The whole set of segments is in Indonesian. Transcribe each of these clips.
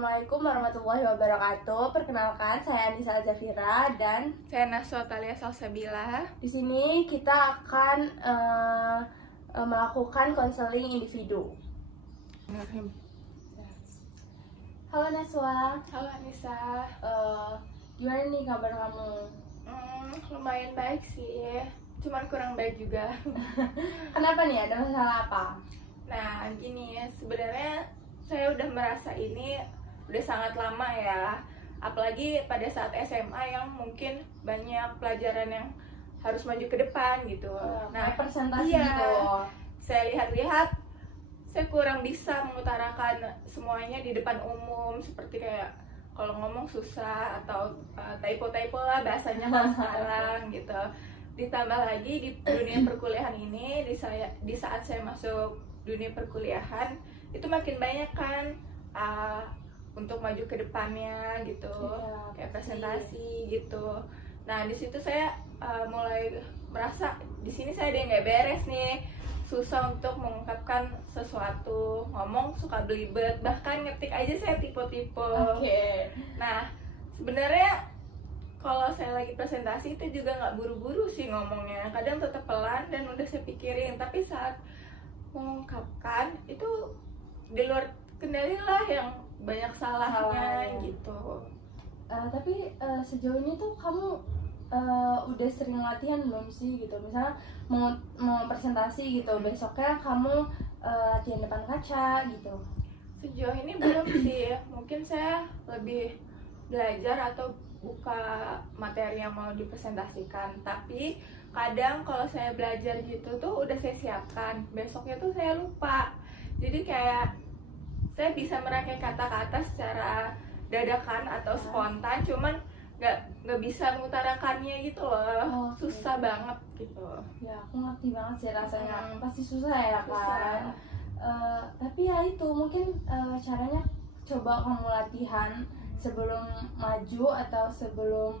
Assalamualaikum warahmatullahi wabarakatuh. Perkenalkan, saya Anissa Zafira dan Saya Naswa Talia Salsabila. di sini kita akan melakukan konseling individu. Halo Naswa, Halo Anissa. gimana nih kabar kamu? Lumayan baik sih, cuman kurang baik juga. Kenapa nih? Ada masalah apa? Nah gini, sebenarnya saya udah merasa ini udah sangat lama ya. Apalagi pada saat SMA yang mungkin banyak pelajaran yang harus maju ke depan gitu. Nah, presentasi iya, gitu. Saya lihat-lihat, saya kurang bisa mengutarakan semuanya di depan umum, seperti kayak kalau ngomong susah atau typo-typo lah bahasanya kalau sekarang gitu. Ditambah lagi di dunia perkuliahan ini, di saat saya masuk dunia perkuliahan itu makin banyak kan untuk maju ke depannya gitu, kayak presentasi gitu. Nah di situ saya mulai merasa di sini saya ada yang nggak beres nih, susah untuk mengungkapkan sesuatu, ngomong suka belibet, bahkan ngetik aja saya tipe-tipe. Nah sebenarnya kalau saya lagi presentasi itu juga nggak buru-buru sih ngomongnya, kadang tetap pelan dan udah saya pikirin, tapi saat mengungkapkan itu di luar kendali lah yang banyak salahnya gitu. Tapi sejauh ini tuh kamu udah sering latihan belum sih gitu? Misalnya mau presentasi gitu, besoknya kamu latihan depan kaca gitu. Sejauh ini belum sih, mungkin saya lebih belajar atau buka materi yang mau dipresentasikan. Tapi kadang kalau saya belajar gitu tuh udah saya siapkan, besoknya tuh saya lupa. Jadi kayak saya bisa merangkai kata-kata secara dadakan atau spontan, cuman nggak bisa mengutarakannya gitu loh. Susah banget gitu. Ya aku ngerti banget sih rasanya, pasti susah ya kan. Tapi ya itu mungkin caranya coba kamu latihan sebelum maju atau sebelum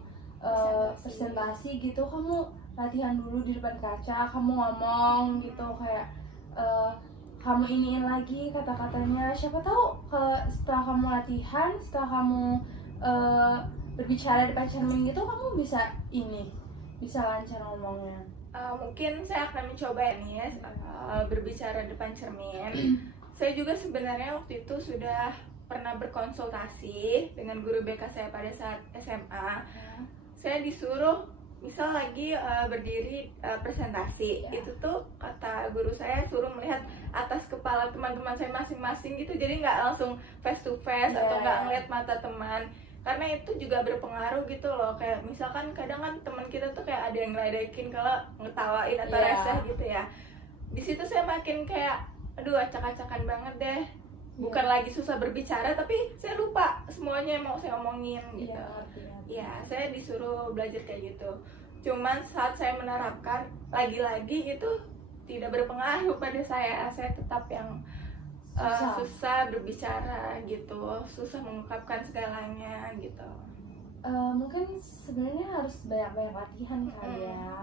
presentasi gitu. Kamu latihan dulu di depan kaca, kamu ngomong gitu kayak kamu iniin lagi kata-katanya. Siapa tahu setelah kamu latihan, setelah kamu berbicara di depan cermin gitu, kamu bisa lancar ngomongnya. Mungkin saya akan mencoba nih ya, berbicara depan cermin. Saya juga sebenarnya waktu itu sudah pernah berkonsultasi dengan guru BK saya pada saat SMA. Saya disuruh misal lagi berdiri presentasi, itu tuh kata guru saya suruh melihat atas kepala teman-teman saya masing-masing gitu, jadi nggak langsung face to face atau nggak ngeliat mata teman, karena itu juga berpengaruh gitu loh. Kayak misalkan kadang kan teman kita tuh kayak ada yang ngeledekin kalau ngetawain atau receh gitu ya, di situ saya makin kayak aduh acak-acakan banget deh. Bukan lagi susah berbicara, tapi saya lupa semuanya yang mau saya omongin gitu. Ya, saya disuruh belajar kayak gitu. Cuman saat saya menerapkan, lagi-lagi itu tidak berpengaruh pada saya. Saya tetap yang susah berbicara gitu, susah mengungkapkan segalanya gitu. Mungkin sebenarnya harus banyak-banyak latihan kali ya.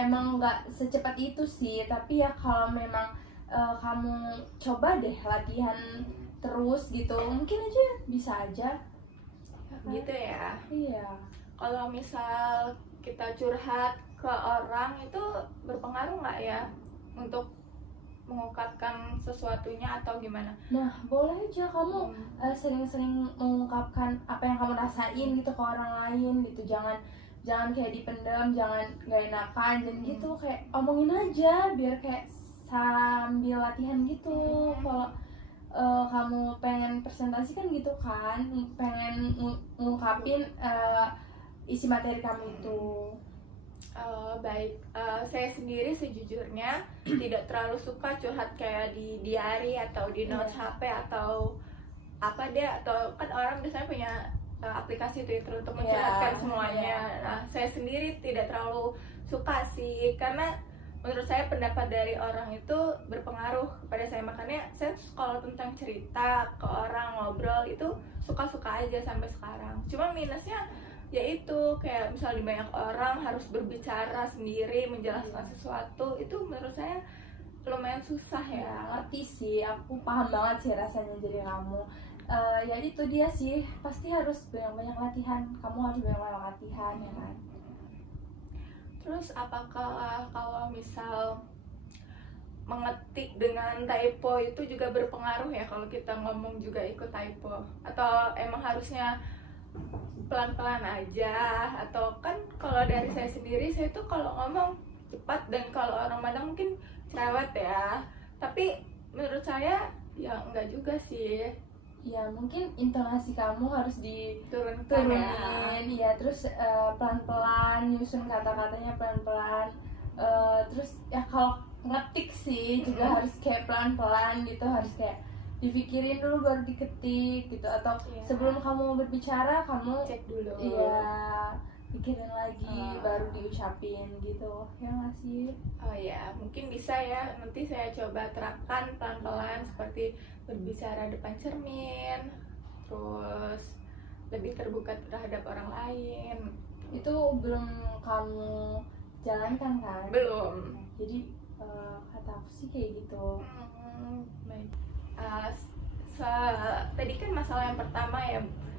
Emang nggak secepat itu sih, tapi ya kalau memang kamu coba deh latihan terus gitu, mungkin aja bisa aja gitu ya. Iya. Kalau misal kita curhat ke orang itu berpengaruh nggak ya untuk mengungkapkan sesuatunya atau gimana? Nah boleh aja kamu sering-sering mengungkapkan apa yang kamu rasain gitu ke orang lain gitu. Jangan kayak dipendam, jangan nggak enakan dan gitu, kayak omongin aja biar kayak sambil latihan gitu. Kalau kamu pengen presentasi kan gitu kan, pengen ngungkapin isi materi kamu itu. Baik, saya sendiri sejujurnya tidak terlalu suka curhat kayak di diary atau di notes HP atau apa deh, atau kan orang biasanya punya aplikasi Twitter untuk menceritakan semuanya. Nah, saya sendiri tidak terlalu suka sih, karena menurut saya pendapat dari orang itu berpengaruh kepada saya. Makanya saya kalau tentang cerita ke orang, ngobrol itu suka-suka aja sampai sekarang. Cuma minusnya yaitu kayak misalnya di banyak orang harus berbicara sendiri, menjelaskan sesuatu, itu menurut saya lumayan susah ya. Ngerti sih, aku paham banget sih rasanya jadi kamu. Ya itu dia sih, pasti harus banyak-banyak latihan, kamu harus banyak-banyak latihan ya kan. Terus apakah kalau misal mengetik dengan typo itu juga berpengaruh ya kalau kita ngomong juga ikut typo, atau emang harusnya pelan-pelan aja? Atau kan kalau dari saya sendiri, saya tuh kalau ngomong cepat, dan kalau orang Padang mungkin cerewet ya, tapi menurut saya ya enggak juga sih. Ya mungkin intonasi kamu harus Turunkan ya. diturunin ya, terus pelan-pelan nyusun kata-katanya pelan-pelan. Terus ya kalau ngetik sih juga harus kayak pelan-pelan gitu, harus kayak dipikirin dulu baru diketik gitu, atau Iya. sebelum kamu berbicara kamu Cek dulu. iya pikirin lagi baru diucapin gitu ya nggak sih? Oh ya, mungkin bisa ya, nanti saya coba terapkan pelan-pelan, seperti berbicara depan cermin, terus lebih terbuka terhadap orang lain. Itu belum kamu jalankan kan? Belum. Jadi kata aku sih kayak gitu. Baik. Tadi kan masalah yang pertama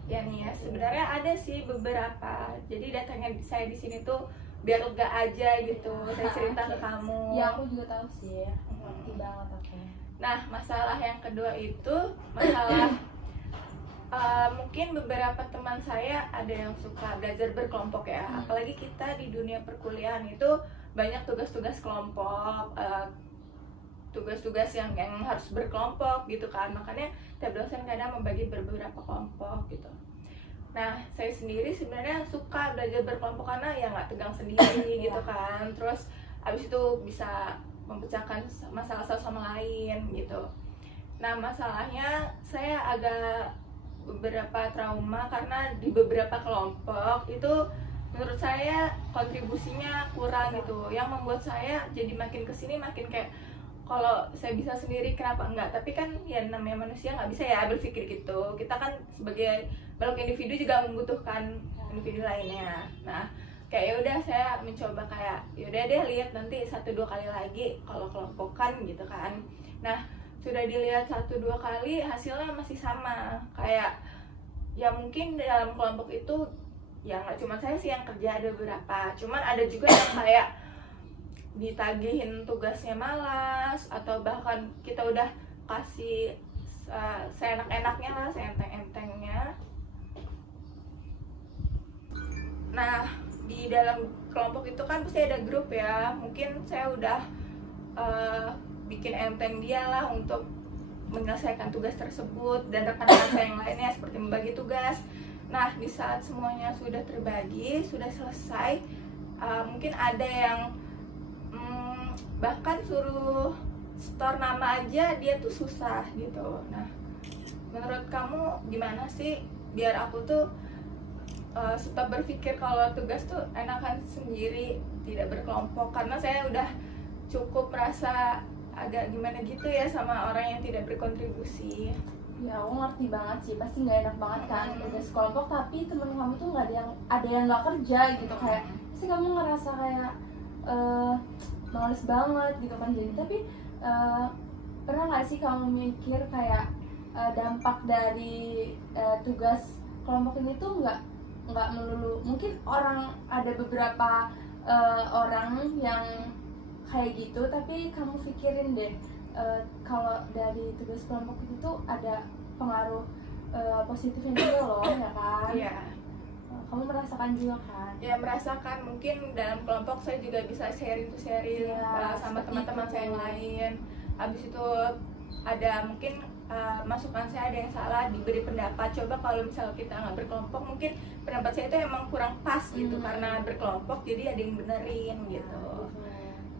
ya nih ya, sebenarnya ada sih beberapa. Jadi datangnya saya di sini tuh biar lega aja gitu. Saya cerita ke kamu. Ya aku juga tahu sih, ngerti banget aku. Nah, masalah yang kedua itu masalah mungkin beberapa teman saya ada yang suka belajar berkelompok ya. Apalagi kita di dunia perkuliahan itu banyak tugas-tugas kelompok, tugas-tugas yang harus berkelompok gitu kan. Makanya tiap dosen kadang membagi beberapa kelompok gitu. Nah, saya sendiri sebenarnya suka belajar berkelompok karena ya nggak tegang sendiri gitu kan. Terus abis itu bisa memecahkan masalah satu sama lain gitu. Nah, masalahnya saya agak beberapa trauma karena di beberapa kelompok itu menurut saya kontribusinya kurang gitu, yang membuat saya jadi makin kesini makin kayak kalau saya bisa sendiri kenapa enggak. Tapi kan ya namanya manusia nggak bisa ya berpikir gitu, kita kan sebagai makhluk individu juga membutuhkan individu lainnya. Nah, kayak yaudah saya mencoba kayak yaudah deh lihat nanti 1-2 kali lagi kalau kelompokan gitu kan. Nah, sudah dilihat 1-2 kali hasilnya masih sama, kayak ya mungkin dalam kelompok itu ya nggak cuma saya sih yang kerja, ada beberapa, cuman ada juga yang kayak ditagihin tugasnya malas, atau bahkan kita udah kasih seenak-enaknya lah, seenteng-entengnya. Nah, di dalam kelompok itu kan pasti ada grup ya, mungkin saya udah bikin enteng dia lah untuk menyelesaikan tugas tersebut, dan rekan-rekan saya yang lainnya seperti membagi tugas. Nah, di saat semuanya sudah terbagi, sudah selesai, mungkin ada yang bahkan suruh store nama aja dia tuh susah gitu. Nah, menurut kamu gimana sih biar aku tuh stop berpikir kalau tugas tuh enakan sendiri, tidak berkelompok, karena saya udah cukup merasa agak gimana gitu ya sama orang yang tidak berkontribusi. Ya aku ngerti banget sih, pasti nggak enak banget kan tugas kelompok tapi temen kamu tuh nggak ada yang nggak kerja gitu, kayak pasti kamu ngerasa kayak males banget gitu kan. Jadi tapi pernah nggak sih kamu mikir kayak dampak dari tugas kelompok ini tuh nggak melulu, mungkin ada beberapa orang yang kayak gitu, tapi kamu pikirin deh kalau dari tugas kelompok itu tuh ada pengaruh positifnya juga loh ya kan. Iya. Kamu merasakan juga kan? Ya, merasakan. Mungkin dalam kelompok saya juga bisa sharing ya, sama teman-teman saya yang lain. Habis itu ada mungkin masukan saya ada yang salah, diberi pendapat. Coba kalau misal kita nggak berkelompok, mungkin pendapat saya itu emang kurang pas gitu, karena berkelompok jadi ada yang benerin gitu.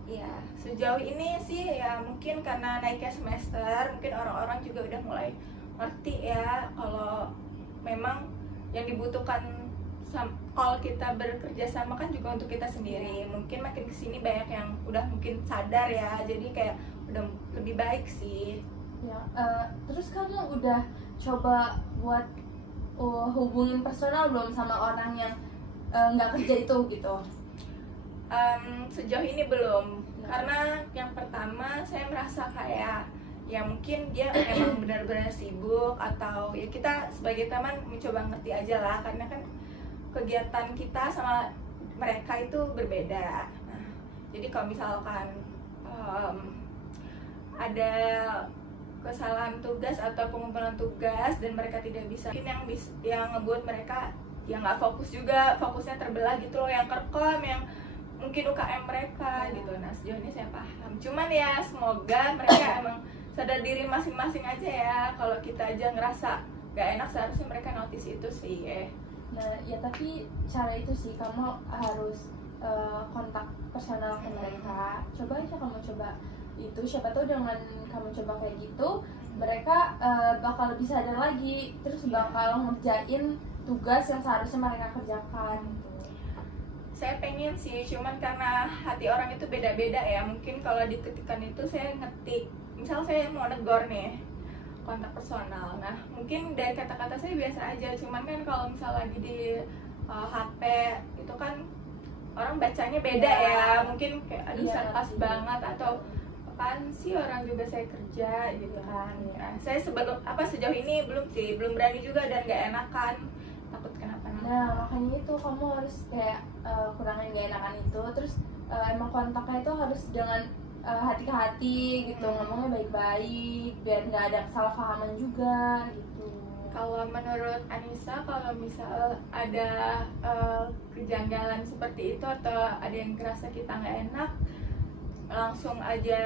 Ya, sejauh ini sih ya mungkin karena naiknya semester, mungkin orang-orang juga udah mulai ngerti ya kalau memang yang dibutuhkan kalau kita bekerja sama kan juga untuk kita sendiri. Mungkin makin kesini banyak yang udah mungkin sadar ya, jadi kayak udah lebih baik sih ya. Terus kamu udah coba buat hubungin personal belum sama orang yang nggak kerja itu gitu? Sejauh ini belum, karena yang pertama saya merasa kayak ya mungkin dia emang benar-benar sibuk, atau ya kita sebagai teman mencoba ngerti aja lah, karena kan kegiatan kita sama mereka itu berbeda. Nah, jadi kalau misalkan ada kesalahan tugas atau pengumpulan tugas dan mereka tidak bisa, mungkin yang ngebuat mereka ya nggak fokus juga, fokusnya terbelah gitu loh, yang kerkom, yang mungkin UKM mereka gitu. Nah, sejauh ini saya paham, cuman ya semoga mereka emang sadar diri masing-masing aja ya. Kalau kita aja ngerasa nggak enak, seharusnya mereka notice itu sih ya. Nah ya, tapi cara itu sih kamu harus kontak personal ke mereka. Coba aja kamu coba itu, siapa tahu dengan kamu coba kayak gitu mereka bakal lebih sadar lagi, terus bakal ngerjain tugas yang seharusnya mereka kerjakan gitu. Saya pengen sih, cuman karena hati orang itu beda-beda ya. Mungkin kalau diketikan itu saya ngetik, misal saya mau negor nih, kontak personal. Nah, mungkin dari kata-kata saya biasa aja, cuman kan kalau misal lagi di HP itu kan orang bacanya beda ya. Mungkin kayak aduh pas banget, atau apaan sih orang juga saya kerja gitu kan. Nah, saya sejauh ini belum berani juga dan gak enakan, takut kenapa. Nah makanya itu kamu harus kayak kurangin gak enakan itu, terus emang kontaknya itu harus dengan hati ke hati gitu, ngomongnya baik-baik biar nggak ada kesalahpahaman juga gitu. Kalau menurut Anissa, kalau misal ada kejanggalan seperti itu atau ada yang kerasa kita nggak enak, langsung aja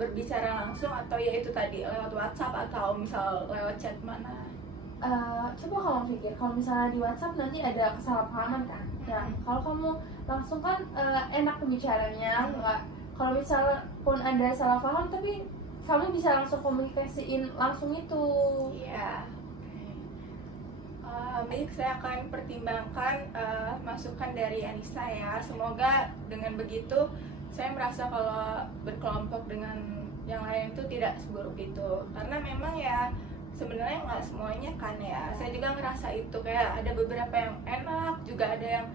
berbicara langsung, atau ya itu tadi lewat WhatsApp atau misal lewat chat mana? Coba kamu pikir, kalau misalnya di WhatsApp nanti ada kesalahpahaman kan. Nah kalau kamu langsung kan enak pembicaranya, nggak. Kalau misalnya pun ada salah paham, tapi kamu bisa langsung komunikasiin langsung itu. Iya. Baik, saya akan pertimbangkan masukan dari Anissa ya. Semoga dengan begitu saya merasa kalau berkelompok dengan yang lain itu tidak seburuk itu. Karena memang ya sebenarnya nggak semuanya kan ya. Saya juga ngerasa itu, kayak ada beberapa yang enak, juga ada yang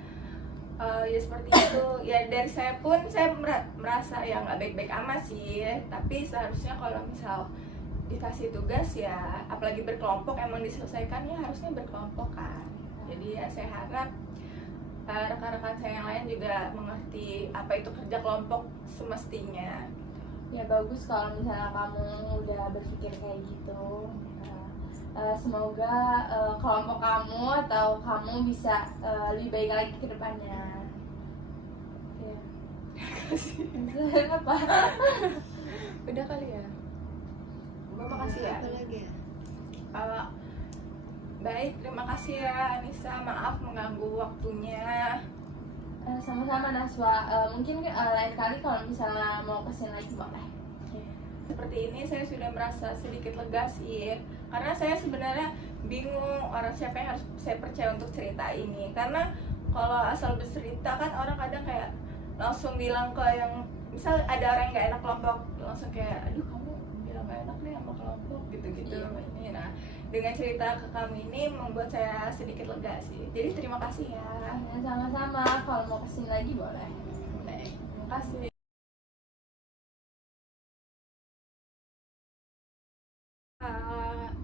ya seperti itu. Ya dari saya pun saya merasa ya nggak baik-baik amat sih. Tapi seharusnya kalau misal dikasih tugas ya, apalagi berkelompok, emang diselesaikannya harusnya berkelompok kan. Jadi ya saya harap rekan-rekan saya yang lain juga mengerti apa itu kerja kelompok semestinya. Ya bagus kalau misalnya kamu udah berpikir kayak gitu. Semoga kelompok kamu atau kamu bisa lebih baik lagi ke depannya. Ya. Apa? Udah kali ya. Makasih ya. Apa lagi ya? Baik, terima kasih ya Anissa. Maaf mengganggu waktunya. Sama-sama Naswa. Mungkin lain kali kalau misalnya mau kesini lagi boleh. Seperti ini saya sudah merasa sedikit lega sih. Karena saya sebenarnya bingung orang siapa yang harus saya percaya untuk cerita ini. Karena kalau asal bercerita kan orang kadang kayak langsung bilang ke yang, misal ada orang yang gak enak kelompok, langsung kayak aduh kamu bilang gak enak nih sama kelompok gitu-gitu. Iya. Nah, dengan cerita ke kamu ini membuat saya sedikit lega sih. Jadi terima kasih ya. Sama-sama, kalau mau kesini lagi boleh. Baik, terima kasih.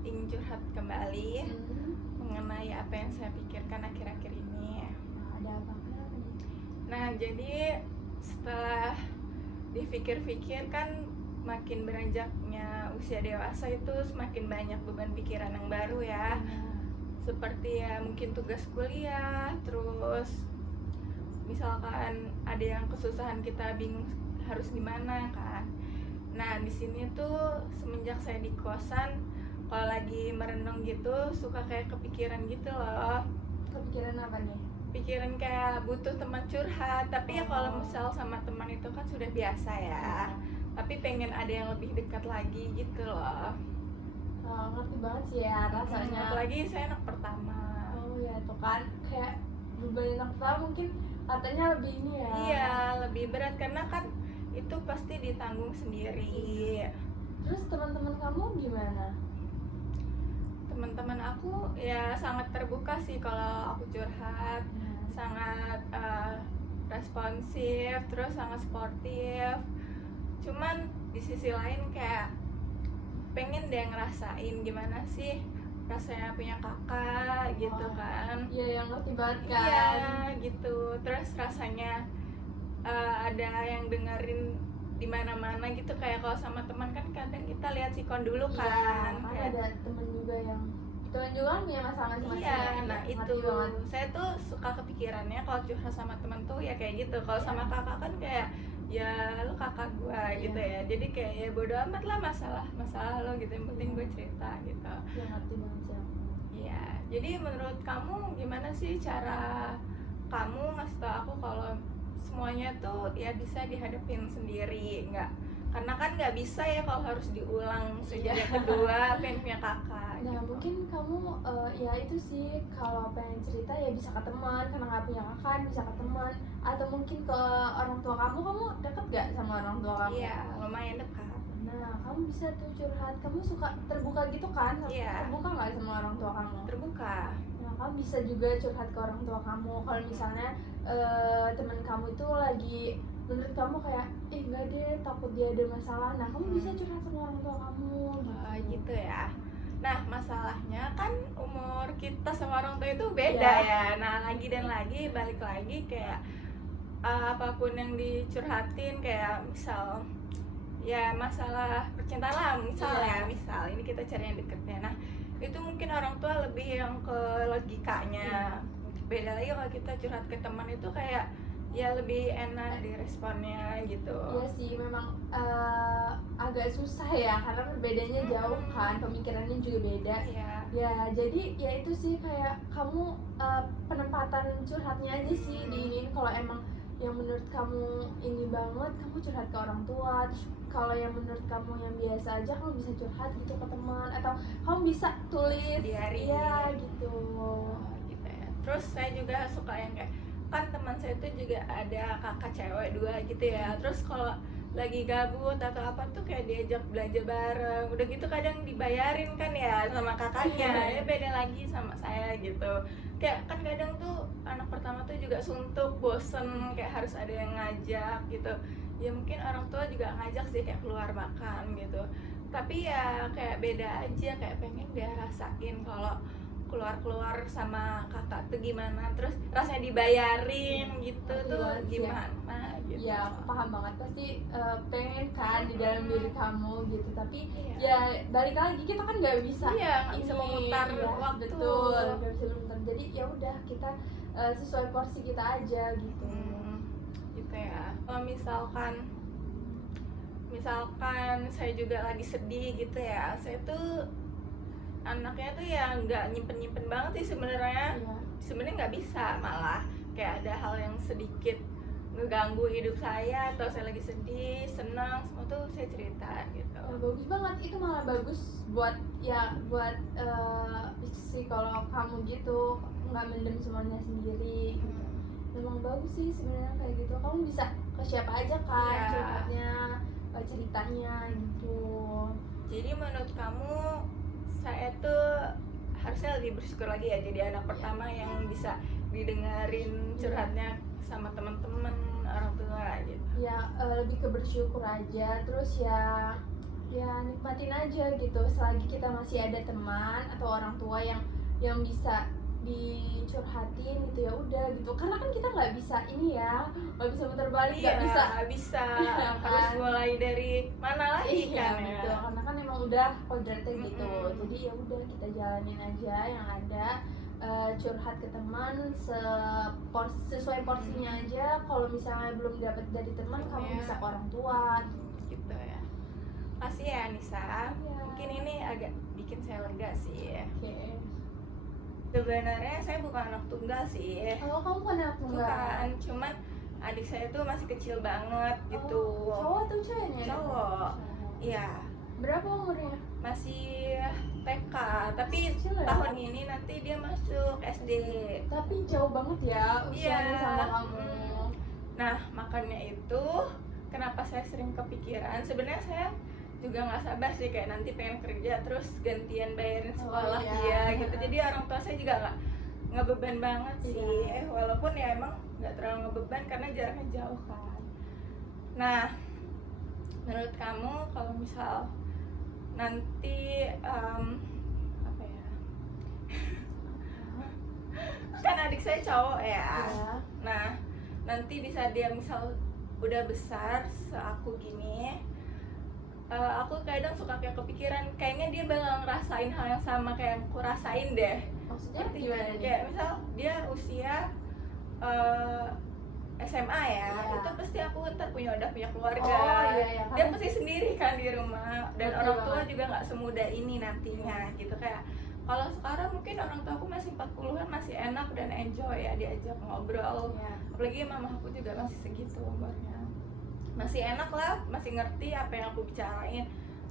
Ingin curhat kembali mengenai apa yang saya pikirkan akhir-akhir ini. Ada apa? Nah, jadi setelah dipikir-pikir kan makin beranjaknya usia dewasa itu semakin banyak beban pikiran yang baru ya. Seperti ya mungkin tugas kuliah, terus misalkan ada yang kesusahan kita bingung harus gimana kan. Nah, di sini tuh semenjak saya di kosan, kalau lagi merenung gitu suka kayak kepikiran gitu loh. Kepikiran apa nih? Pikiran kayak butuh teman curhat, tapi ya kalau misal sama teman itu kan sudah biasa ya. Tapi pengen ada yang lebih dekat lagi gitu loh. Ngerti banget sih ya rasanya. Apalagi saya anak pertama. Oh ya tuh kan, kayak beban anak pertama mungkin katanya lebih ini ya. Iya, lebih berat karena kan itu pasti ditanggung sendiri. Terus teman-teman kamu gimana? Teman-teman aku ya sangat terbuka sih kalau aku curhat, sangat responsif, terus sangat sportif. Cuman di sisi lain kayak pengen deh ngerasain gimana sih rasanya punya kakak gitu Wah. kan. Iya, yang ngerti banget Iya kan. gitu, terus rasanya ada yang dengerin di mana-mana gitu, kayak kalau sama teman kan kadang kita lihat sikon dulu Iya, kan, kan kayak ada temen juga kan punya masalah masing-masing. iya, Ya. nah Ngerti itu banget. saya tuh suka kepikirannya kalau curhat sama teman tuh ya kayak gitu. Kalau sama kakak kan kayak ya lu kakak gua gitu ya, jadi kayak ya bodo amat lah masalah lo gitu, yang penting gue cerita gitu. Ya ngerti banget sih aku. Iya, jadi menurut kamu gimana sih cara kamu ngasih tau aku kalau semuanya tuh ya bisa dihadapin sendiri, nggak, karena kan nggak bisa ya kalau harus diulang sejak kedua pengen punya kakak. Nah gitu. mungkin kamu ya itu sih, kalau pengen cerita ya bisa ke teman, karena nggak punya kakak bisa ke teman, atau mungkin ke orang tua kamu deket gak sama orang tua kamu? Iya, lumayan dekat. Nah kamu bisa tuh curhat, kamu suka terbuka gitu kan? Iya. Terbuka nggak sama orang tua kamu? Terbuka. Nah kamu bisa juga curhat ke orang tua kamu kalau misalnya teman kamu itu lagi menurut kamu kayak enggak deh, takut dia ada masalah. Nah kamu bisa curhat sama orang tua kamu Gitu ya. Nah masalahnya kan umur kita sama orang tua itu beda ya. Nah lagi dan lagi balik lagi kayak apapun yang dicurhatin, kayak misal ya masalah percintaan lah, misal ini kita cari yang deketnya. Nah itu mungkin orang tua lebih yang ke logikanya. Beda lagi kalau kita curhat ke teman itu kayak ya lebih enak diresponnya gitu. Iya sih, memang agak susah ya karena perbedaannya jauh kan, pemikirannya juga beda. Ya jadi ya itu sih, kayak kamu penempatan curhatnya aja sih diinin. Kalau emang yang menurut kamu ini banget, kamu curhat ke orang tua. Terus kalau yang menurut kamu yang biasa aja, kamu bisa curhat gitu ke teman, atau kamu bisa tulis diary. Iya gitu. Gitu ya. Terus saya juga suka yang kayak, kan teman saya itu juga ada kakak cewek 2 gitu ya. Terus kalau lagi gabut atau apa tuh kayak diajak belanja bareng, udah gitu kadang dibayarin kan ya sama kakaknya. Ya beda lagi sama saya gitu. Kayak kan kadang tuh anak pertama tuh juga suntuk, bosen, kayak harus ada yang ngajak gitu. Ya mungkin orang tua juga ngajak sih, kayak keluar makan gitu. Tapi ya kayak beda aja, kayak pengen dia rasain kalau keluar sama kakak tuh gimana, terus rasanya dibayarin gitu tuh gimana gitu. Ya paham banget, pasti pengen kan di dalam diri kamu gitu, tapi ya balik lagi kita kan nggak bisa nggak bisa memutar waktu. Betul, nggak bisa memutar, jadi ya udah kita sesuai porsi kita aja gitu. Gitu ya. Kalau misalkan saya juga lagi sedih gitu ya, saya tuh anaknya tuh ya nggak nyimpen banget sih sebenarnya. Sebenarnya nggak bisa, malah kayak ada hal yang sedikit ngeganggu hidup saya atau saya lagi sedih, senang, semua tuh saya cerita gitu. Bagus banget, itu malah bagus buat psikolog kamu gitu, nggak mendem semuanya sendiri gitu. Memang bagus sih sebenarnya kayak gitu, kamu bisa ke siapa aja kan curhatnya, ceritanya gitu. Jadi menurut kamu saya tuh harusnya lebih bersyukur lagi ya jadi anak pertama yang bisa didengerin curhatnya sama teman-teman orang tua gitu. Ya lebih ke bersyukur aja, terus ya nikmatin aja gitu selagi kita masih ada teman atau orang tua yang bisa dicurhatin gitu, ya udah gitu, karena kan kita nggak bisa ini ya, nggak bisa muter balik, nggak bisa harus mulai dari mana lagi kan gitu, karena kan emang udah kodratnya gitu. Jadi ya udah kita jalanin aja yang ada, curhat ke teman sesuai porsinya aja. Kalau misalnya belum dapat dari teman, kamu bisa ke orang tua gitu ya. Makasih ya Nisa, mungkin ini agak bikin saya lega sih. Sebenarnya saya bukan anak tunggal sih. Oh, kamu bukan anak tunggal? Bukan, cuman adik saya tuh masih kecil banget gitu. Cowok atau ceweknya? Cowok. Iya. Berapa umurnya? Masih TK, tapi tahun ini nanti dia masuk SD. Tapi jauh banget ya usianya sama kamu. Nah, makanya itu kenapa saya sering kepikiran. Sebenarnya saya juga nggak sabar sih, kayak nanti pengen kerja terus gantian bayarin sekolah dia gitu. Jadi orang tua saya juga nggak beban banget sih, walaupun ya emang nggak terlalu ngebeban karena jaraknya jauh kan. Nah, menurut kamu kalau misal nanti apa ya, kan adik saya cowok ya. Ya. Nah nanti bisa dia misal udah besar seaku gini, aku kadang suka kayak kepikiran kayaknya dia bakal ngerasain hal yang sama kayak yang aku rasain deh. Maksudnya Ngerti gimana kan? nih? Kayak misal dia usia SMA ya, Iya. itu pasti aku ntar udah punya keluarga. Oh, iya, iya. Dia pasti sendiri kan di rumah, dan Ngerti orang tua banget. juga nggak semudah ini nantinya gitu. Kayak kalau sekarang mungkin orang tua aku masih 40-an masih enak dan enjoy ya diajak ngobrol. Ya. Apalagi mama aku juga masih segitu umurnya, masih enak lah, masih ngerti apa yang aku bicarain.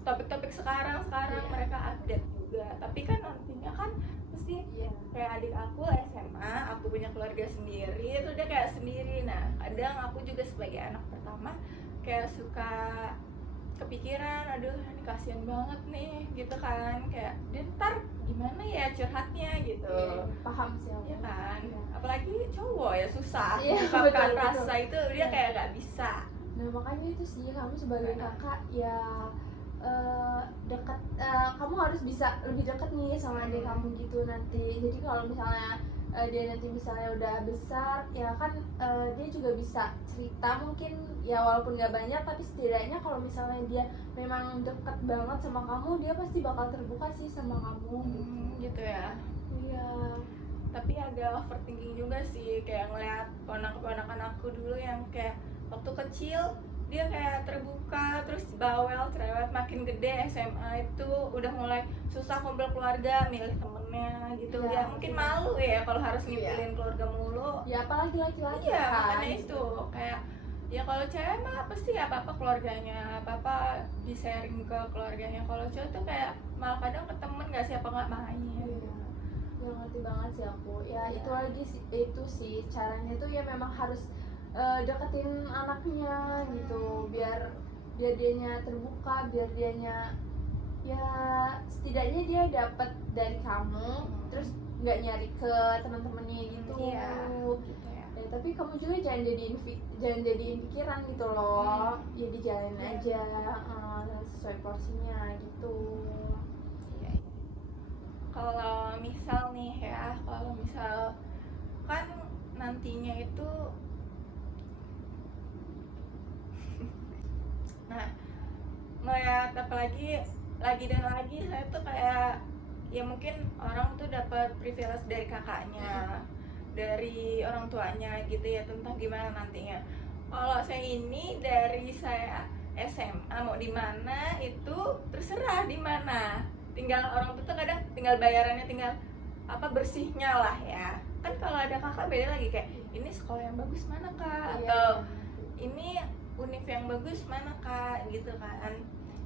Topik-topik sekarang Iya. mereka update juga. Tapi kan nantinya kan pasti Iya. kayak adik aku SMA, aku punya keluarga sendiri, terus dia kayak sendiri. Nah kadang aku juga sebagai anak pertama kayak suka kepikiran, aduh ini kasihan banget nih gitu kan, kayak dia ntar gimana ya curhatnya gitu. Iya, paham sih aku. Ya kan, Iya. apalagi cowok ya susah Iya, mengungkapkan betul, rasa betul. itu, dia Iya. kayak gak bisa. Nah makanya itu sih kamu sebagai kakak ya dekat, kamu harus bisa lebih dekat nih sama adik kamu gitu nanti. Jadi kalau misalnya dia nanti misalnya udah besar ya kan, dia juga bisa cerita mungkin ya walaupun gak banyak, tapi setidaknya kalau misalnya dia memang dekat banget sama kamu, dia pasti bakal terbuka sih sama kamu. Gitu ya. Iya. Tapi agak overthinking juga sih, kayak ngeliat ponakan aku dulu yang kayak waktu kecil dia kayak terbuka, terus bawel, cerewet, makin gede SMA itu udah mulai susah kumpul keluarga, milih temennya gitu. Iya, Ya mungkin betul. malu ya kalau harus Iya. ngipilin keluarga mulu. Ya apalagi laki-laki Iya, kan. makanya itu kayak ya kalau cewek mah pasti apa-apa keluarganya, apa-apa di sharing ke keluarganya. Kalau cowok tuh kayak malah kadang ke temen gak siapa nggak main. Iya. Ya ngerti banget sih aku. Ya Iya. itu lagi itu sih caranya tuh ya memang harus deketin anaknya gitu, biar dianya terbuka, biar dianya ya setidaknya dia dapat dari kamu, terus nggak nyari ke teman-temannya gitu. Iya, gitu ya. Ya, tapi kamu juga jangan jadiin pikiran gitu loh. Ya dijalanin Iya. aja sesuai porsinya gitu. Iya. Kalau misal nih ya, kalau misal kan nantinya itu nah ngeliat apalagi lagi dan lagi saya tuh kayak ya mungkin orang tuh dapat privilege dari kakaknya, dari orang tuanya gitu ya, tentang gimana nantinya. Kalau saya ini dari saya SMA mau di mana itu terserah di mana, tinggal orang tuh kadang tinggal bayarannya, tinggal apa bersihnya lah ya. Kan kalau ada kakak beda lagi, kayak ini sekolah yang bagus mana kak, Iya. atau ini univ yang bagus mana kak gitu kan.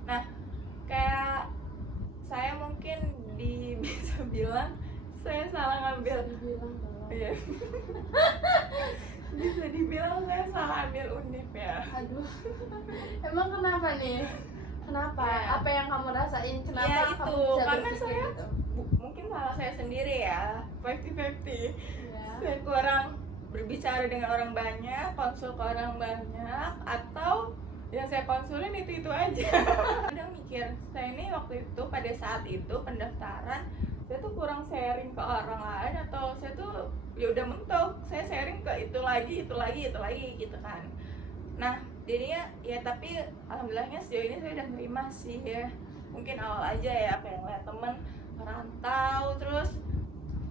Nah kayak saya mungkin bisa bilang saya salah ngambil. Dibilang kalau Iya. Bisa dibilang saya salah ambil univ ya. aduh. Emang kenapa nih? Kenapa? Ya. Apa yang kamu rasain? Kenapa Ya, kamu itu. bisa Karena berpikir saya gitu? Mungkin salah saya sendiri ya, 50-50. Ya. Saya kurang berbicara dengan orang banyak, konsul ke orang banyak, atau yang saya konsulin itu aja. Kadang mikir, saya ini waktu itu pada saat itu pendaftaran, saya tuh kurang sharing ke orang lain, atau saya tuh ya udah mentok, saya sharing ke itu lagi gitu kan. Nah jadinya ya, tapi alhamdulillahnya sejauh ini saya udah nerima sih ya. Mungkin awal aja ya pengen lihat temen merantau, terus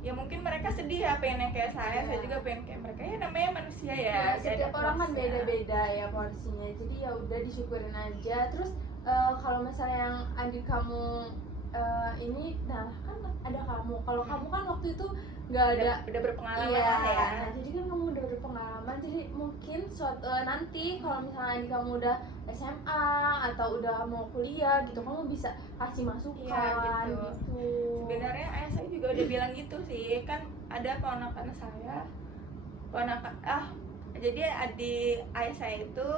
ya mungkin mereka sedih ya pengen yang kayak saya juga pengen kayak mereka, ya namanya manusia ya. Ya, setiap ada orang kan puasnya. beda-beda ya porsinya. Jadi ya udah disyukurin aja. Terus kalau misalnya yang adik kamu ini, nah kan ada kamu. Kalau kamu kan waktu itu nggak ada. udah berpengalaman Iya. lah ya. Nah, jadi kan kamu udah berpengalaman. Jadi mungkin nanti kalau misalnya adik kamu udah SMA atau udah mau kuliah gitu, kamu bisa kasih masukan Iya, gitu. gitu. Sebenarnya ayah saya juga udah bilang gitu sih, kan ada ponakan saya, jadi adik ayah saya itu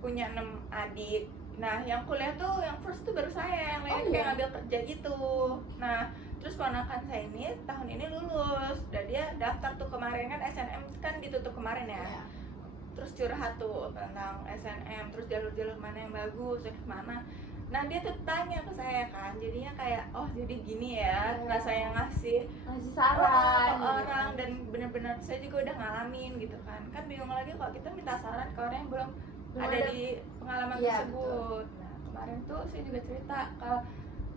punya 6 adik. Nah yang kuliah tuh yang first tuh baru saya, yang lainnya kayak ngambil kerja gitu. Nah terus ponakan saya ini tahun ini lulus, dan dia daftar tuh kemarin, kan SNM kan ditutup kemarin ya. Iya. Terus curhat tuh tentang SNM, terus jalur-jalur mana yang bagus, kemana. Nah dia tuh tanya ke saya kan, jadinya kayak oh jadi gini ya rasanya ngasih saran ke orang, dan benar-benar saya juga udah ngalamin gitu kan bingung lagi kalau kita minta saran ke orang yang belum ada di pengalaman tersebut. Nah kemarin tuh saya juga cerita ke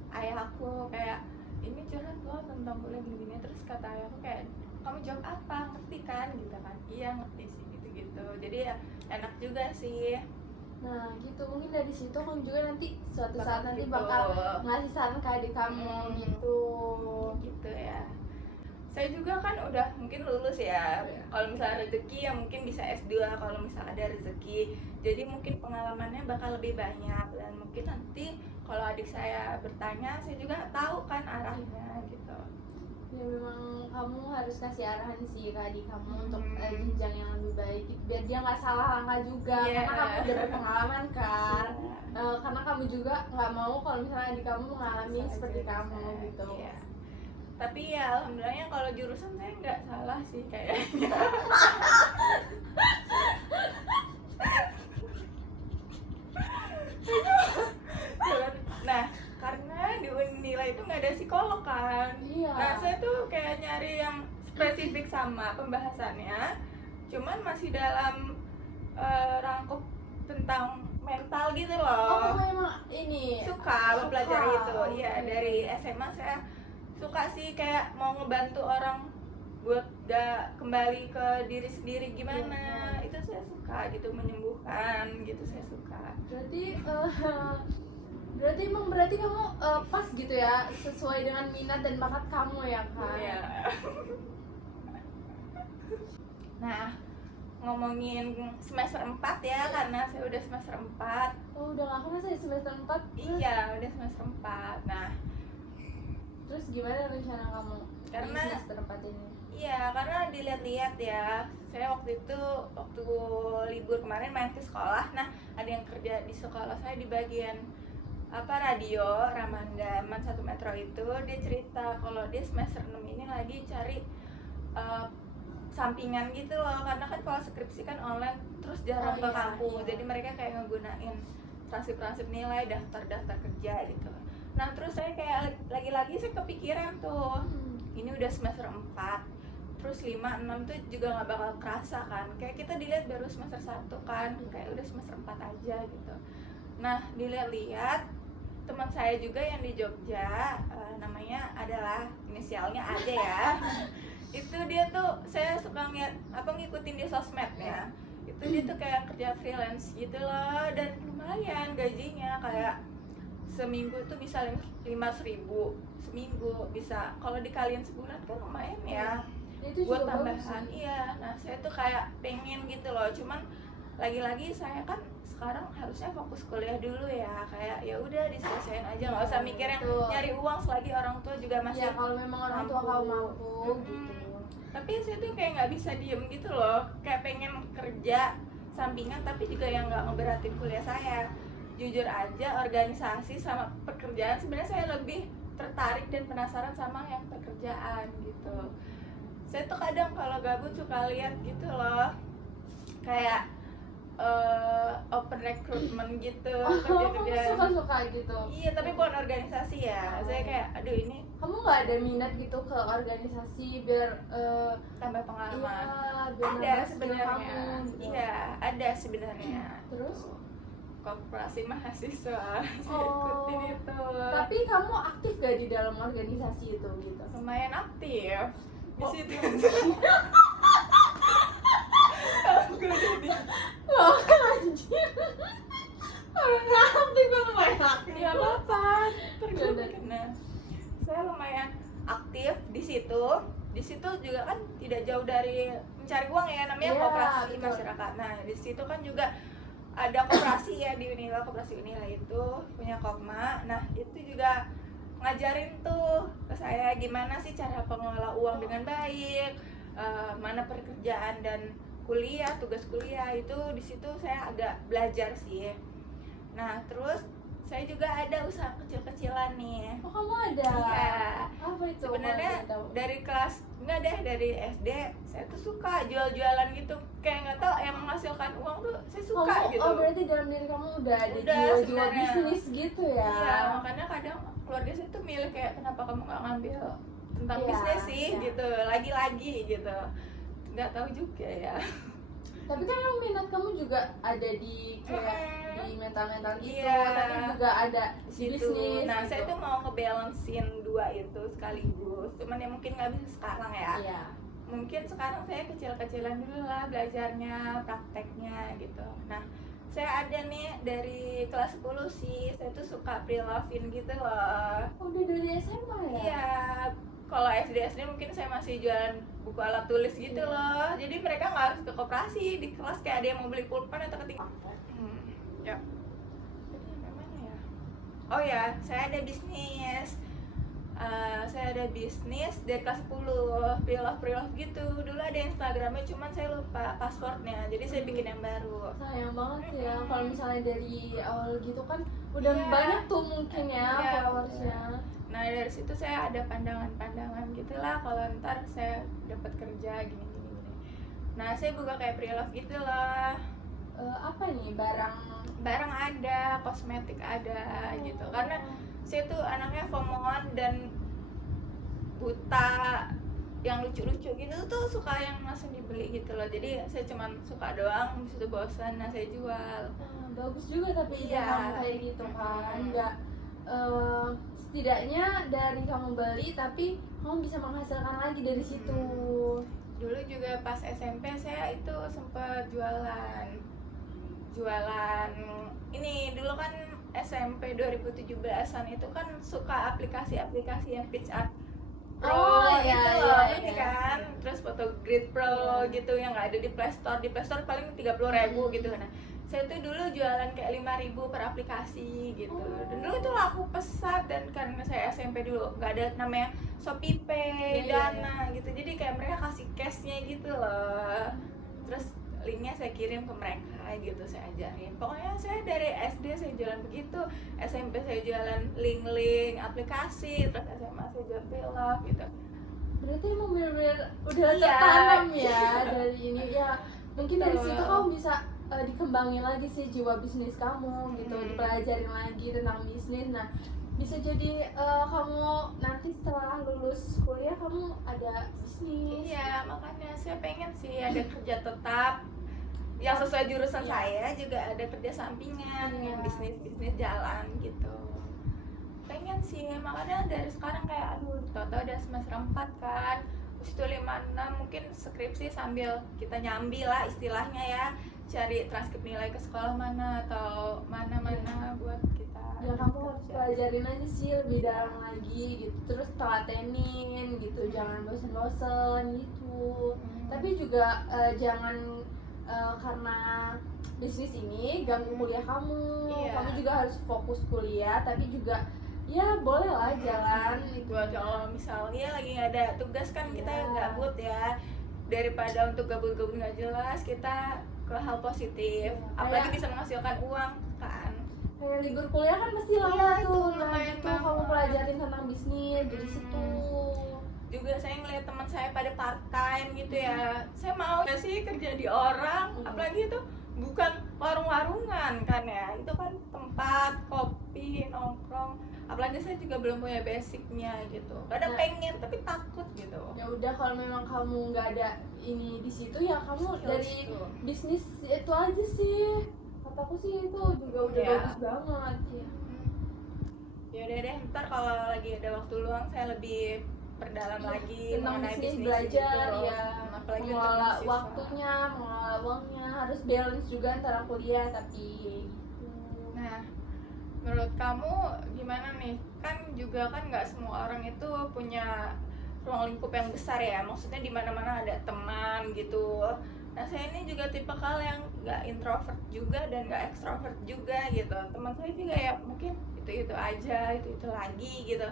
ayah aku kayak ini curhat loh tentang kuliah gini-gini, terus kata ayah aku kayak kamu jawab apa, ngerti kan gitu kan, iya ngerti sih gitu-gitu, jadi ya enak juga sih. Nah gitu, mungkin dari situ kamu juga nanti suatu saat nanti bakal ngasih saran ke adik kamu gitu ya. Saya juga kan udah mungkin lulus ya, kalau misalnya rezeki ya mungkin bisa S2 kalau misalnya ada rezeki, jadi mungkin pengalamannya bakal lebih banyak, dan mungkin nanti kalau adik saya bertanya saya juga tahu kan arahnya gitu. Ya memang kamu harus kasih arahan sih ke adik kamu untuk jenjang yang lebih baik biar dia nggak salah langkah juga, karena kamu udah berpengalaman kan. Karena kamu juga nggak mau kalau misalnya adik kamu mengalami seperti kamu gitu. Tapi ya alhamdulillahnya kalau jurusan saya nggak salah sih kayaknya. Nah karena di Unila itu nggak ada psikolog kan. Nah saya tuh kayak nyari yang spesifik sama pembahasannya, cuman masih dalam rangkup tentang mental gitu loh. Kamu emang ini suka mempelajari itu. Iya dari SMA saya suka sih, kayak mau ngebantu orang buat gak kembali ke diri sendiri gimana. Itu saya suka gitu, menyembuhkan gitu saya suka. Berarti kamu pas gitu ya, sesuai dengan minat dan bakat kamu ya kan? Iya. Nah ngomongin semester 4 ya, karena saya udah semester 4. Oh udah gak pernah saya semester 4? Iya udah semester 4. Nah terus gimana rencana kamu karena di semester 4 ini? Iya karena dilihat-lihat ya, saya waktu libur kemarin main ke sekolah. Nah ada yang kerja di sekolah saya di bagian radio Ramanda Man 1 Metro itu, dia cerita kalau dia semester 6 ini lagi cari sampingan gitu loh, karena kan kalau skripsi kan online terus jarang ke kampus. Jadi mereka kayak ngegunain transkrip nilai, daftar kerja gitu. Nah terus saya kayak lagi-lagi saya kepikiran tuh, ini udah semester 4, terus 5, 6 tuh juga gak bakal kerasa kan, kayak kita dilihat baru semester 1 kan, kayak udah semester 4 aja gitu. Nah dilihat-lihat teman saya juga yang di Jogja, namanya adalah inisialnya Ade ya. Itu dia tuh saya suka ngikutin di sosmednya. Itu dia tuh kayak kerja freelance gitu loh, dan lumayan gajinya, kayak seminggu tuh bisa 5.000 seminggu, bisa kalau dikaliin sebulan kan lumayan ya. Itu buat tambahan. Iya, nah saya tuh kayak pengen gitu loh, cuman lagi-lagi saya kan sekarang harusnya fokus kuliah dulu ya, kayak ya udah diselesaikan aja, nggak usah mikir yang nyari uang selagi orang tua juga masih ya kalau memang orang tua kamu mampu gitu. Tapi saya tuh kayak nggak bisa diem gitu loh, kayak pengen kerja sampingan tapi juga yang nggak ngeberatin kuliah saya. Jujur aja organisasi sama pekerjaan sebenarnya saya lebih tertarik dan penasaran sama yang pekerjaan gitu. Saya tuh kadang kalau gabut suka lihat gitu loh, kayak open recruitment gitu, kerja-kerja. Kamu suka gitu? Iya, tapi bukan organisasi ya. Saya kayak, aduh ini. Kamu nggak ada minat gitu ke organisasi biar tambah pengalaman? Iya, biar ada sebenarnya. Gitu. Iya, ada sebenarnya. Terus? Koperasi mahasiswa, ikutin itu. Tapi kamu aktif gak di dalam organisasi itu gitu? Lumayan aktif di situ. Loh, anjir. Orang aktif kan lumayan aktif. Ya apa-apa, tergantung. Nah, saya lumayan aktif di situ. Di situ juga kan tidak jauh dari mencari uang ya, namanya koperasi masyarakat. Nah, di situ kan juga ada koperasi ya di Unila, koperasi Unila itu punya Kokma. Nah, itu juga ngajarin tuh ke saya gimana sih cara pengelola uang dengan baik, mana pekerjaan dan tugas kuliah itu di situ saya agak belajar sih. Nah terus saya juga ada usaha kecil-kecilan nih. Oh, kamu ada? Iya. Apa itu? Sebenarnya Boleh tahu? dari kelas enggak deh, dari SD saya tuh suka jual-jualan gitu, kayak nggak tahu yang menghasilkan uang tuh saya suka Kamu, gitu. oh berarti dalam diri kamu udah ada Udah, jiwa-jiwa sebenarnya. bisnis gitu ya? Iya, makanya kadang keluarga saya tuh milih kayak kenapa kamu nggak ngambil tentang Iya, bisnis sih iya. gitu, lagi-lagi gitu, nggak tahu juga ya. Tapi kan yang minat kamu juga ada di kayak di mental-mental gitu, Iya. tapi juga ada di Situ. bisnis. Nah, gitu. saya tuh mau ngebalancein dua itu sekaligus, cuman ya mungkin nggak bisa sekarang ya. Iya. Mungkin sekarang saya kecil-kecilan dulu lah belajarnya, prakteknya gitu. Nah, saya ada nih dari kelas 10 sih, saya tuh suka pre-loving gitu loh. Oh, udah dari SMA ya? Iya, kalau SD mungkin saya masih jualan buku alat tulis gitu Iya. loh. Jadi mereka nggak harus ke koperasi, di kelas kayak ada yang mau beli pulpen atau ketinggalan. Ya. Tadi sampai mana ya? Oh ya, saya ada bisnis. Saya ada bisnis dari kelas 10, pre-love gitu. Dulu ada Instagramnya, cuman saya lupa passwordnya, jadi saya bikin yang baru. Sayang banget ya kalau misalnya dari awal gitu kan udah Iya. banyak tuh mungkin ya Iya, followersnya. Nah, dari situ saya ada pandangan-pandangan gitulah kalau ntar saya dapat kerja gini. Nah, saya buka kayak pre-love gitu lah. Apa nih Barang ada, kosmetik ada gitu. Karena saya tuh anaknya FOMO-an dan buta yang lucu-lucu gitu tuh, suka yang langsung dibeli gitu loh. Jadi saya cuman suka doang, habis itu bosan, nah saya jual. bagus juga tapi ide Iya. kamu kayak gitu kan, nggak setidaknya dari kamu beli tapi kamu bisa menghasilkan lagi dari situ. Dulu juga pas SMP saya itu sempat jualan ini. Dulu kan SMP 2017-an itu kan suka aplikasi-aplikasi yang PicsArt Pro Oh, gitu iya, loh, iya, ini iya. kan, terus foto Grid Pro Iya. gitu yang nggak ada di Play Store. Di Play Store paling 30.000 gitu. Nah, saya tuh dulu jualan kayak 5.000 per aplikasi gitu. Dan dulu itu laku pesat, dan karena saya SMP dulu nggak ada namanya Shopee Pay, Iya, Dana gitu. Jadi kayak mereka kasih cashnya gitu loh. Terus linknya saya kirim ke mereka gitu, saya ajarin. Pokoknya saya dari SD saya jualan begitu, SMP saya jualan link-link aplikasi, terus SMA saya jual pre-love gitu. Berarti emang bener-bener udah Iya. tertanam ya dari ini ya. Mungkin dari Betul. situ kamu bisa dikembangin lagi sih jiwa bisnis kamu gitu, dipelajarin lagi tentang bisnis. Nah, bisa jadi kamu nanti setelah lulus kuliah kamu ada bisnis. Iya, makanya saya pengen sih ada kerja tetap yang sesuai jurusan Iya. saya, juga ada kerja sampingan Iya. yang bisnis jalan gitu. Pengen sih, makanya dari sekarang kayak aduh, tau-tau udah semester 4 kan. Terus itu 5-6 mungkin skripsi sambil kita nyambi lah istilahnya ya, cari transkrip nilai ke sekolah mana atau mana-mana buat kita. Ya kamu harus pelajarin aja sih lebih dalam lagi gitu, terus telatenin gitu, jangan bosen-bosen gitu. Tapi juga jangan karena bisnis ini ganggu kuliah kamu. Iya. Kamu juga harus fokus kuliah, tapi juga ya boleh lah jalan Buat kalau misalnya lagi nggak ada tugas kan kita Iya. gabut ya, daripada untuk gabut-gabut nggak jelas, kita ke hal positif. Iya. Apalagi Kayak- bisa menghasilkan uang kan. kayak libur kuliah kan pasti lama Iya, tuh. itu Nah lumayan itu banget. kamu pelajarin tentang bisnis dari situ. Juga saya ngeliat teman saya pada part time gitu ya, saya mau gak sih kerja di orang, apalagi itu bukan warung-warungan kan ya, itu kan tempat kopi nongkrong. Apalagi saya juga belum punya basicnya gitu, kadang Nah. pengen tapi takut gitu. Ya udah kalau memang kamu nggak ada ini di situ ya kamu Skills dari tuh. bisnis itu aja sih. Kataku sih itu juga udah Iya. bagus banget. Iya. Ya udah deh, ntar kalau lagi ada waktu luang saya lebih perdalam lagi Tentang mengenai bisnis bisnis belajar gitu. ya, Apalagi untuk mengelola mahasiswa. waktunya, mengelola uangnya, harus balance juga antara kuliah tapi gitu. Nah, menurut kamu gimana nih? Kan juga kan nggak semua orang itu punya ruang lingkup yang besar ya. Maksudnya di mana-mana ada teman gitu. Nah, saya ini juga tipe yang nggak introvert juga dan nggak ekstrovert juga gitu. Teman saya juga ya mungkin itu aja, itu lagi gitu.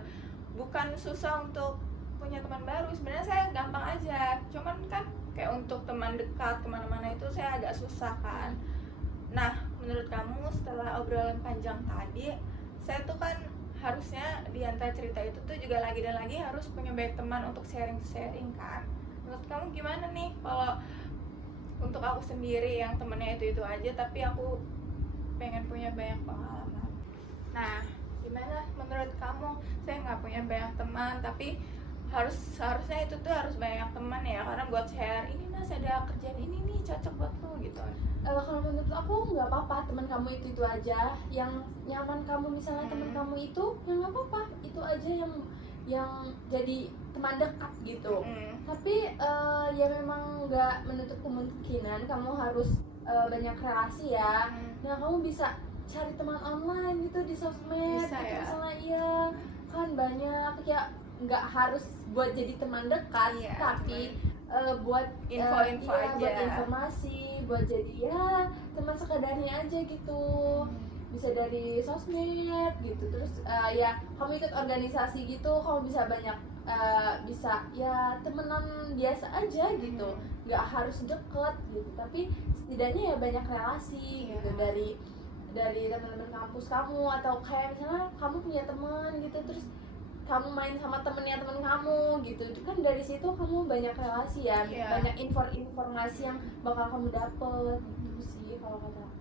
Bukan susah untuk punya teman baru. Sebenarnya saya gampang aja. Cuman kan kayak untuk teman dekat kemana-mana itu saya agak susah kan. Nah, menurut kamu setelah obrolan panjang tadi, saya tuh kan harusnya di antara cerita itu tuh juga lagi dan lagi harus punya banyak teman untuk sharing kan. Menurut kamu gimana nih kalau untuk aku sendiri yang temennya itu aja tapi aku pengen punya banyak pengalaman? Nah, gimana menurut kamu? Saya nggak punya banyak teman tapi seharusnya itu tuh harus banyak teman ya, karena buat share, ini mas ada kerjaan ini nih cocok buat lo gitu. Kalau menurut aku nggak apa-apa teman kamu itu aja, yang nyaman kamu misalnya teman kamu itu yang nggak apa-apa itu aja yang jadi teman dekat gitu. Tapi ya memang nggak menutup kemungkinan kamu harus banyak relasi ya. Nah kamu bisa cari teman online gitu di sosmed bisa, gitu ya? misalnya, iya kan banyak ya, nggak harus buat jadi teman dekat, iya, tapi buat info-info aja, buat informasi, buat jadi ya teman sekadarnya aja gitu. Bisa dari sosmed gitu. Terus ya kamu ikut organisasi gitu, kamu bisa banyak bisa ya temenan biasa aja gitu, nggak harus deket gitu, tapi setidaknya ya banyak relasi gitu dari teman-teman kampus kamu, atau kayak misalnya kamu punya teman gitu terus kamu main sama temennya teman kamu gitu, kan dari situ kamu banyak relasi ya, banyak informasi yang bakal kamu dapet gitu sih kalau kata aku.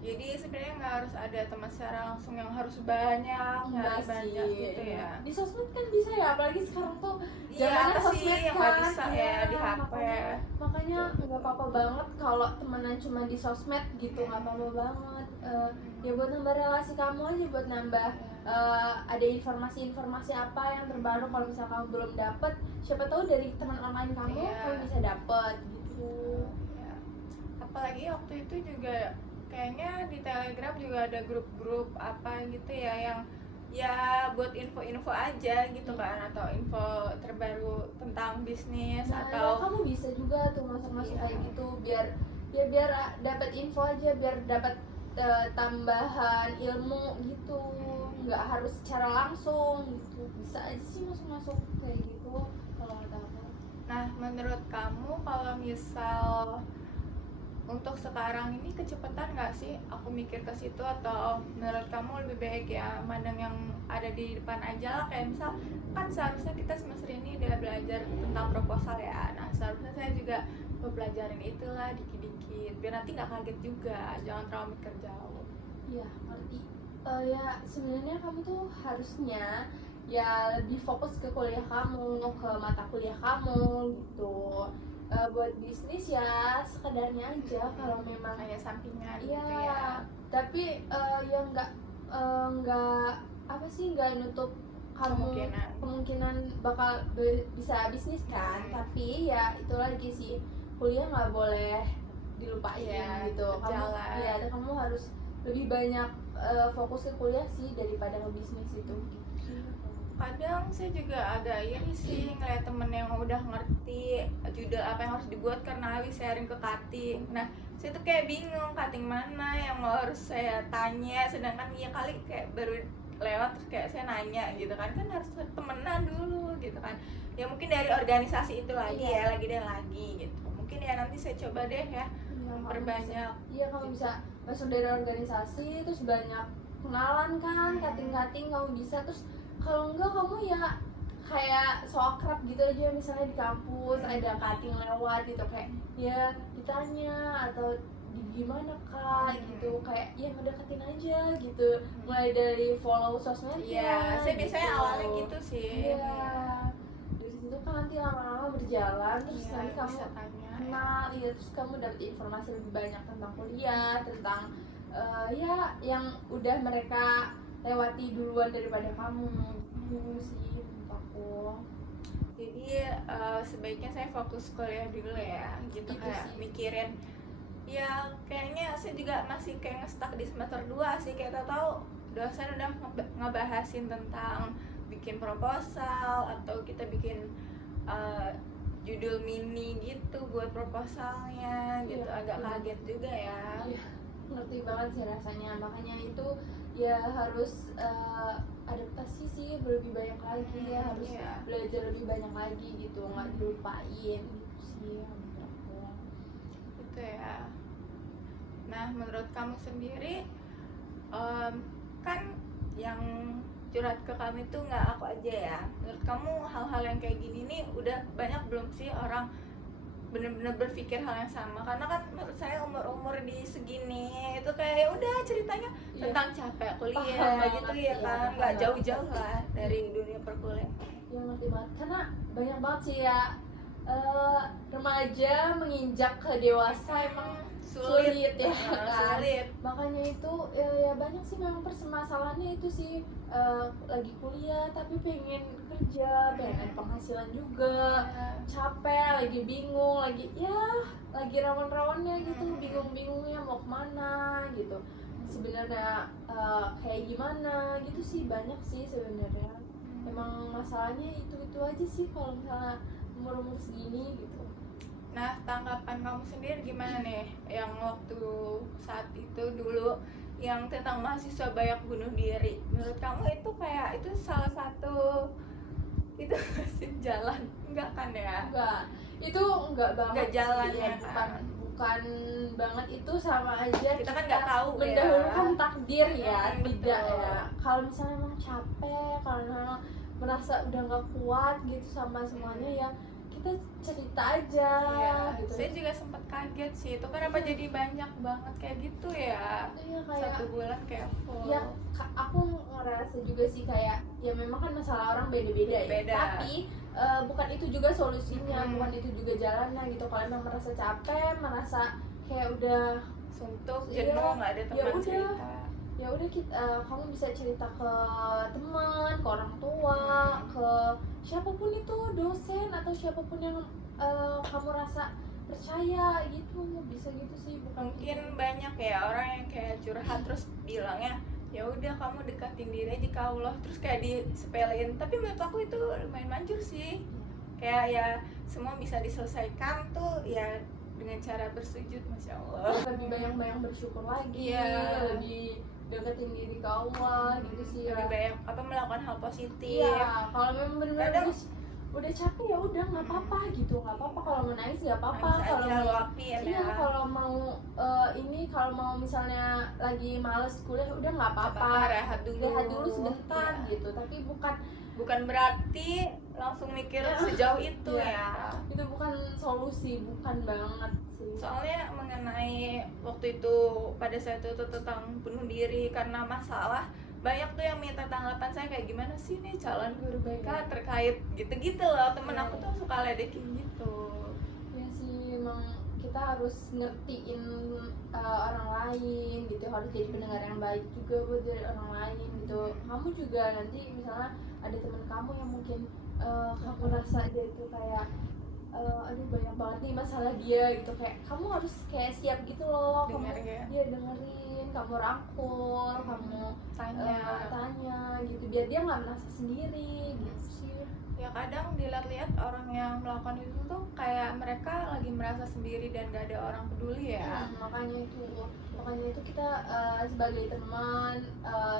Jadi sebenarnya nggak harus ada teman secara langsung yang harus banyak, banyak gitu ya. Di sosmed kan bisa ya, apalagi sekarang tuh zamannya sosmed yang kan bisa ya di HP. Makanya nggak apa-apa banget kalau temenan cuma di sosmed gitu, nggak apa-apa banget. Ya buat nambah relasi kamu aja, buat nambah ada informasi-informasi apa yang terbaru, kalau misalnya kamu belum dapet, siapa tahu dari teman online kamu kamu bisa dapet gitu. Apalagi waktu itu juga kayaknya di Telegram juga ada grup-grup apa gitu ya, yang ya buat info-info aja gitu kan, atau info terbaru tentang bisnis. Atau ya, kamu bisa juga tuh masuk-masuk kayak gitu, biar dapat info aja, biar dapat tambahan ilmu gitu, nggak harus secara langsung gitu, bisa aja sih masuk-masuk kayak gitu kalau kata aku. Nah menurut kamu kalau misal untuk sekarang ini kecepatan nggak sih aku mikir ke situ, atau menurut kamu lebih baik ya mandang yang ada di depan aja lah? Kayak misal kan seharusnya kita semester ini udah belajar tentang proposal ya, nah seharusnya saya juga pelajarin itulah dikit-dikit biar nanti nggak kaget juga, jangan terlalu mikir jauh. Iya ngerti. Ya sebenarnya kamu tuh harusnya ya lebih fokus ke kuliah kamu, ke mata kuliah kamu gitu. Buat bisnis ya sekedarnya aja kalau memang kayak sampingan iya, gitu ya. Tapi ya nggak apa sih, nggak nutup kamu kemungkinan bakal bisa bisnis kan. Tapi ya itu lagi sih, kuliah nggak boleh dilupain gitu. Kamu harus lebih banyak fokus ke kuliah sih daripada ke bisnis itu. Kadang saya juga agak iri sih ngeliat temen yang udah ngerti judul apa yang harus dibuat karena habis sharing ke cutting. Nah saya tuh kayak bingung cutting mana yang harus saya tanya, sedangkan ya kali kayak baru lewat terus kayak saya nanya gitu kan harus temenan dulu gitu kan. Ya mungkin dari organisasi itu lagi ya, lagi dan lagi gitu. Mungkin ya nanti saya coba deh ya memperbanyak. Iya kamu bisa masuk dari organisasi terus banyak kenalan kan, cutting kamu bisa. Terus kalau enggak kamu ya kayak so akrab gitu aja, misalnya di kampus ada cutting lewat gitu, kayak ya ditanya atau gimana kak gitu, kayak ya ngedeketin aja gitu, mulai dari follow sosmednya. Iya, saya biasanya gitu. awalnya gitu sih. Iya, dari situ kan nanti lama-lama berjalan terus nanti kamu kenal, iya terus kamu dapet informasi lebih banyak tentang kuliah, tentang ya yang udah mereka lewati duluan daripada kamu gitu sih menurut aku. Jadi sebaiknya saya fokus kuliah dulu ya gitu, kayak mikirin ya kayaknya saya juga masih kayak nge-stuck di semester 2 sih, kayak tahu dosen udah ngebahasin tentang bikin proposal atau kita bikin judul mini gitu buat proposalnya gitu. Agak kaget juga ya. Ngerti banget sih rasanya, makanya itu ya harus adaptasi sih lebih banyak lagi, harus belajar lebih banyak lagi gitu, nggak dilupain gitu sih menurut aku. Gitu ya. Nah menurut kamu sendiri kan yang curhat ke kami tuh nggak aku aja ya. Menurut kamu hal-hal yang kayak gini nih udah banyak belum sih orang bener-bener berpikir hal yang sama? Karena kan menurut saya umur-umur di segini itu kayak ya udah ceritanya tentang capek kuliah Paham gitu banget, ya kan, iya, nggak paham. jauh-jauh lah dari dunia perkuliahan. Yang ngerti banget karena banyak banget sih ya remaja menginjak ke dewasa emang sulit ya kan. Sulit. Makanya itu ya banyak sih memang permasalahannya itu sih, lagi kuliah tapi pengen kerja, pengen penghasilan juga, capek, lagi bingung, lagi rawan-rawannya gitu, bingung-bingungnya mau kemana gitu. Sebenarnya kayak gimana gitu sih, banyak sih sebenarnya. Emang masalahnya itu aja sih kalau misalnya umur segini gitu. Nah, tanggapan kamu sendiri gimana nih yang waktu saat itu dulu yang tentang mahasiswa banyak bunuh diri? Menurut kamu itu kayak itu salah satu itu masih jalan? Enggak kan ya? Enggak, itu enggak banget. Enggak jalan sih, ya, bukan banget, itu sama aja kita kan nggak tahu mendahulukan ya. takdir ya, tidak Betul. ya. Kalau misalnya emang capek, kalau memang merasa udah nggak kuat gitu sama semuanya ya kita cerita aja Iya, gitu. saya juga sempat kaget sih itu kenapa jadi banyak banget kayak gitu ya. Iya, kayak 1 bulan kayak full. ya aku ngerasa juga sih kayak ya memang kan masalah orang beda-beda ya, Beda. tapi bukan itu juga solusinya, bukan itu juga jalannya gitu. Kalau emang merasa capek, merasa kayak udah suntuk, Iya, jenuh, nggak ada ya teman udah. cerita. Ya udah kamu bisa cerita ke teman, ke orang tua, ke siapapun itu, dosen atau siapapun yang kamu rasa percaya gitu, bisa gitu sih. Bukan Mungkin banyak ya orang yang kayak curhat terus bilangnya ya udah kamu dekatin diri aja ke Allah, terus kayak disepelein. Tapi menurut aku itu lumayan manjur sih. Kayak ya semua bisa diselesaikan tuh ya dengan cara bersujud, masya Allah. lebih banyak bersyukur lagi, Iya. lebih deketin diri ke Allah gitu sih Lebih ya. banyak melakukan hal positif. Iya, kalau memang benar-benar Kadang- udah capek ya udah nggak apa-apa gitu, nggak apa-apa kalau mau nangis nggak apa-apa, Nangis kalau aja, mau luapin iya, ya. kalau mau kalau mau misalnya lagi males kuliah udah nggak apa-apa, rehat dulu sebentar Iya. gitu, tapi Bukan berarti langsung mikir sejauh itu Iya. ya. Itu bukan solusi, bukan banget sih. Soalnya mengenai waktu itu pada saat itu tentang bunuh diri karena masalah, banyak tuh yang minta tanggapan saya kayak gimana sih nih calon guru BK terkait gitu-gitu loh. Temen Iya. aku tuh suka ledekin gitu. Ya sih, emang kita harus ngertiin orang lain gitu, harus jadi pendengar yang baik juga buat dari orang lain gitu. Kamu juga nanti misalnya ada teman kamu yang mungkin kamu rasa dia itu kayak aduh banyak banget nih masalah dia gitu, kayak kamu harus kayak siap gitu loh, Dengar ya. dia dengerin, kamu rangkul, kamu tanya gitu, biar dia nggak merasa sendiri gitu sih. Ya kadang dilihat-lihat orang yang melakukan itu tuh kayak mereka lagi merasa sendiri dan gak ada orang peduli ya. Makanya itu kita sebagai teman,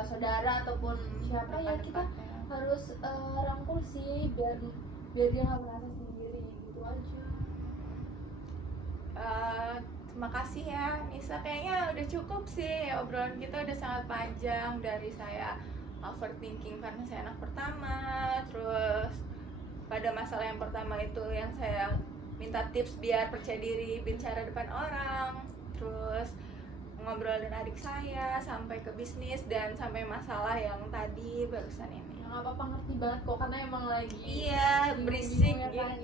saudara ataupun siapa ya, kita harus rangkul sih biar dia nggak merasa sendiri gitu aja. Terima kasih ya Nisa, kayaknya udah cukup sih obrolan kita, udah sangat panjang. Dari saya overthinking karena saya anak pertama, terus pada masalah yang pertama itu yang saya minta tips biar percaya diri bicara depan orang, terus ngobrol dengan adik saya, sampai ke bisnis, dan sampai masalah yang tadi barusan ini. Nggak apa-apa, ngerti banget kok, karena emang lagi Iya, berisik bingung-bingung ya kan.